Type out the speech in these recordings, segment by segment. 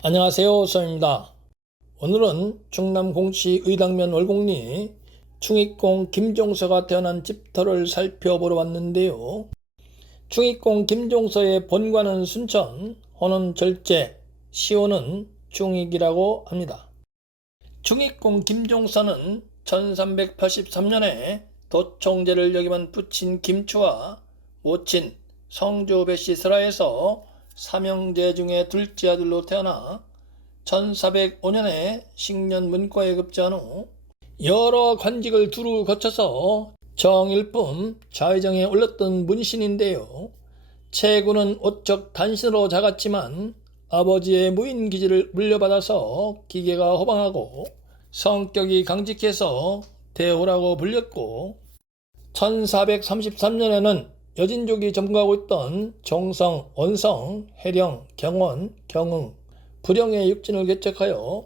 안녕하세요. 소입니다. 오늘은 충남 공시 의당면 월곡리 충익공 김종서가 태어난 집터를 살펴보러 왔는데요. 충익공 김종서의 본관은 순천, 호는 절제, 시호는 충익이라고 합니다. 충익공 김종서는 1383년에 도총제를 여기만 붙인 김추와 모친 성조배씨 설하에서 삼형제 중에 둘째 아들로 태어나 1405년에 식년 문과에 급제한 후 여러 관직을 두루 거쳐서 정일품 좌의정에 올랐던 문신인데요. 채구는 오적 단신으로 작았지만 아버지의 무인 기지를 물려받아서 기계가 호방하고 성격이 강직해서 대호라고 불렸고 1433년에는 여진족이 점거하고 있던 정성, 원성, 해령, 경원, 경흥, 불영의 육진을 개척하여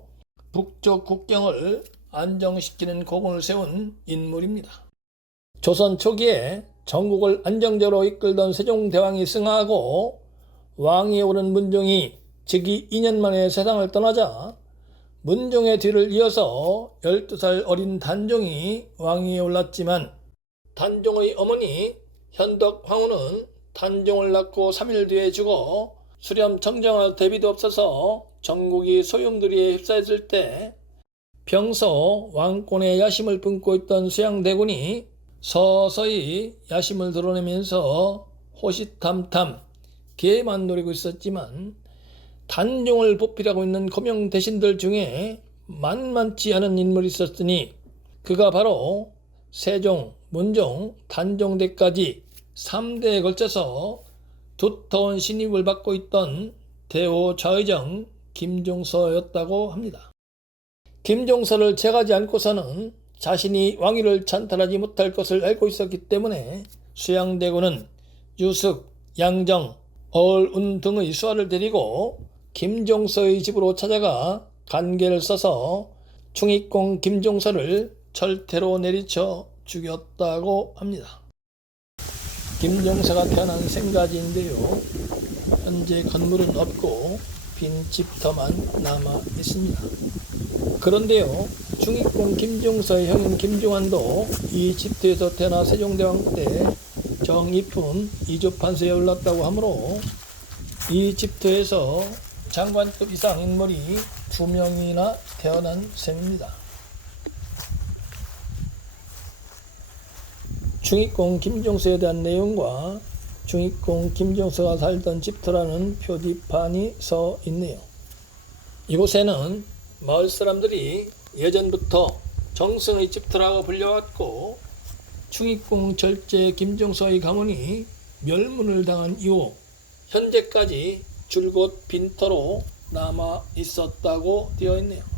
북쪽 국경을 안정시키는 공을 세운 인물입니다. 조선 초기에 전국을 안정적으로 이끌던 세종대왕이 승하하고 왕위에 오른 문종이 즉위 2년 만에 세상을 떠나자 문종의 뒤를 이어서 12살 어린 단종이 왕위에 올랐지만 단종의 어머니 현덕 황후는 단종을 낳고 3일 뒤에 죽어 수렴 청정할 대비도 없어서 전국이 소용돌이에 휩싸였을 때 평소 왕권의 야심을 품고 있던 수양대군이 서서히 야심을 드러내면서 호시탐탐 개만 노리고 있었지만 단종을 보필하고 있는 고명 대신들 중에 만만치 않은 인물이 있었으니 그가 바로 세종, 문종, 단종대까지 3대에 걸쳐서 두터운 신입을 받고 있던 대호 좌의정 김종서였다고 합니다. 김종서를 제가지 않고서는 자신이 왕위를 찬탈하지 못할 것을 알고 있었기 때문에 수양대군은 유숙, 양정, 얼운 등의 수하를 데리고 김종서의 집으로 찾아가 간계를 써서 충익공 김종서를 철퇴로 내리쳐 죽였다고 합니다. 김종서가 태어난 생가지인데요. 현재 건물은 없고 빈 집터만 남아 있습니다. 그런데요, 중익공 김종서의 형인 김종환도 이 집터에서 태어나 세종대왕 때 정이품 이조판서에 올랐다고 하므로 이 집터에서 장관급 이상 인물이 두 명이나 태어난 셈입니다. 중익공 김종서에 대한 내용과 중익공 김종서가 살던 집터라는 표지판이 서 있네요. 이곳에는 마을 사람들이 예전부터 정성의 집터라고 불려왔고 충익공 절제 김종서의 가문이 멸문을 당한 이후 현재까지 줄곧 빈터로 남아 있었다고 되어 있네요.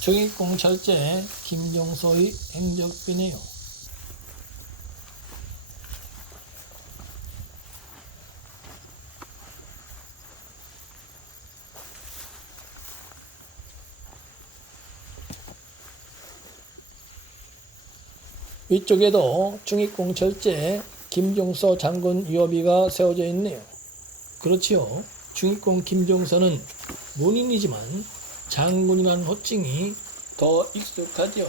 중익공 절제 김종서의 행적비네요. 위쪽에도 중익공 절제 김종서 장군 유업이가 세워져 있네요. 그렇지요. 중익공 김종서는 문인이지만 장군이라는 호칭이 더 익숙하죠.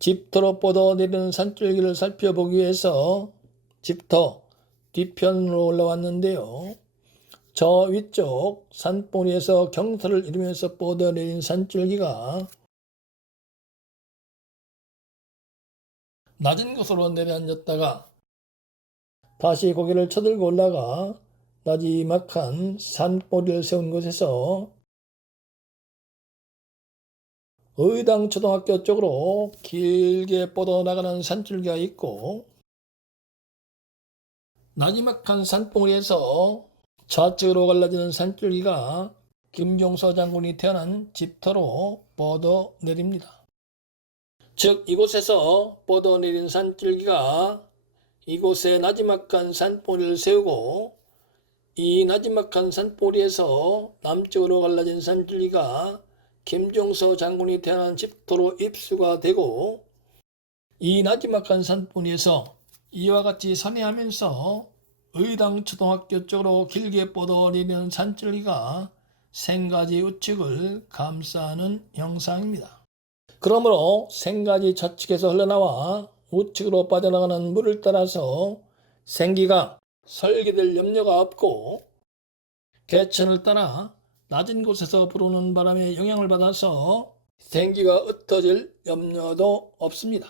집터로 뻗어 내리는 산줄기를 살펴보기 위해서 집터 뒤편으로 올라왔는데요. 저 위쪽 산봉우리에서 경사를 이루면서 뻗어내린 산줄기가 낮은 곳으로 내려앉았다가 다시 고개를 쳐들고 올라가 나지막한 산봉우리를 세운 곳에서 의당 초등학교 쪽으로 길게 뻗어나가는 산줄기가 있고 나지막한 산봉우리에서 좌측으로 갈라지는 산줄기가 김종서 장군이 태어난 집터로 뻗어 내립니다. 즉 이곳에서 뻗어 내린 산줄기가 이곳에 나지막한 산봉우리를 세우고 이 나지막한 산봉우리에서 남쪽으로 갈라진 산줄기가 김종서 장군이 태어난 집도로 입수가 되고 이 나지막한 산봉우리에서 이와 같이 산해하면서 의당 초등학교 쪽으로 길게 뻗어내리는 산줄기가 생가지 우측을 감싸는 형상입니다. 그러므로 생가지 좌측에서 흘러나와 우측으로 빠져나가는 물을 따라서 생기가 설계될 염려가 없고 개천을 따라 낮은 곳에서 불어오는 바람의 영향을 받아서 생기가 흩어질 염려도 없습니다.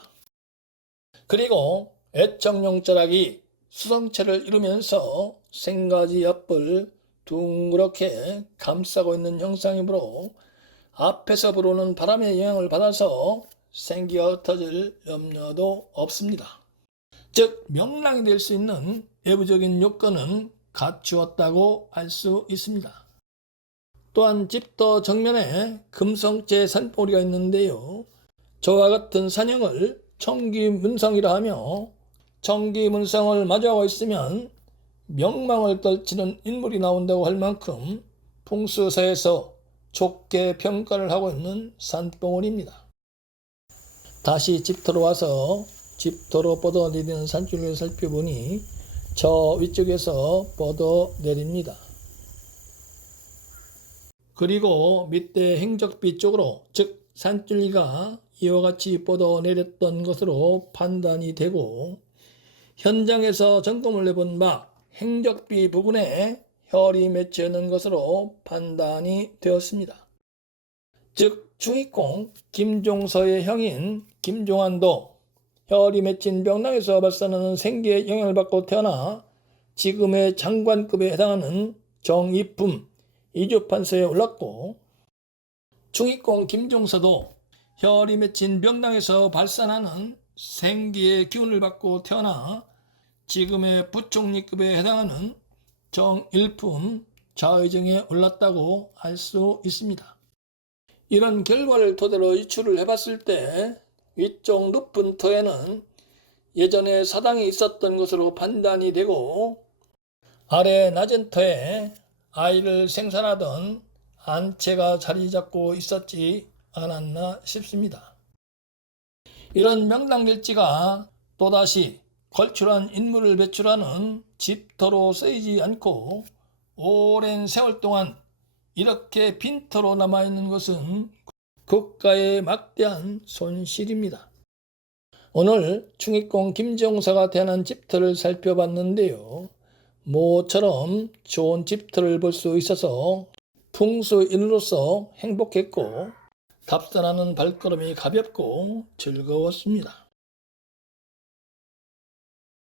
그리고 애청용 자락이 수성체를 이루면서 생가지 옆을 둥그렇게 감싸고 있는 형상이므로 앞에서 불어오는 바람의 영향을 받아서 생기가 흩어질 염려도 없습니다. 즉 명랑이 될 수 있는 외부적인 요건은 갖추었다고 할수 있습니다. 또한 집도 정면에 금성재 산봉우리가 있는데요. 저와 같은 산형을 청기문성이라 하며 청기문성을 마주하고 있으면 명망을 떨치는 인물이 나온다고 할 만큼 풍수사에서 좋게 평가를 하고 있는 산봉우리입니다. 다시 집터로 와서 집터로 뻗어 내리는 산줄을 살펴보니 저 위쪽에서 뻗어 내립니다. 그리고 밑에 행적비 쪽으로 즉 산줄기가 이와 같이 뻗어 내렸던 것으로 판단이 되고 현장에서 점검을 해본 바 행적비 부분에 혈이 맺혀 있는 것으로 판단이 되었습니다. 즉 중익공 김종서의 형인 김종환도 혈이 맺힌 병랑에서 발산하는 생기의 영향을 받고 태어나 지금의 장관급에 해당하는 정이품 이주판서에 올랐고 중익공 김종서도 혈이 맺힌 병랑에서 발산하는 생기의 기운을 받고 태어나 지금의 부총리급에 해당하는 정일품 자의정에 올랐다고 할 수 있습니다. 이런 결과를 토대로 유출을 해봤을 때 위쪽 높은 터에는 예전에 사당이 있었던 것으로 판단이 되고 아래 낮은 터에 아이를 생산하던 안채가 자리 잡고 있었지 않았나 싶습니다. 이런 명랑일지가 또다시 걸출한 인물을 배출하는 집터로 쓰이지 않고 오랜 세월 동안 이렇게 빈터로 남아있는 것은 국가의 막대한 손실입니다. 오늘 충익공 김정사가 태어난 집터를 살펴봤는데요. 모처럼 좋은 집터를 볼 수 있어서 풍수인으로서 행복했고 답선하는 발걸음이 가볍고 즐거웠습니다.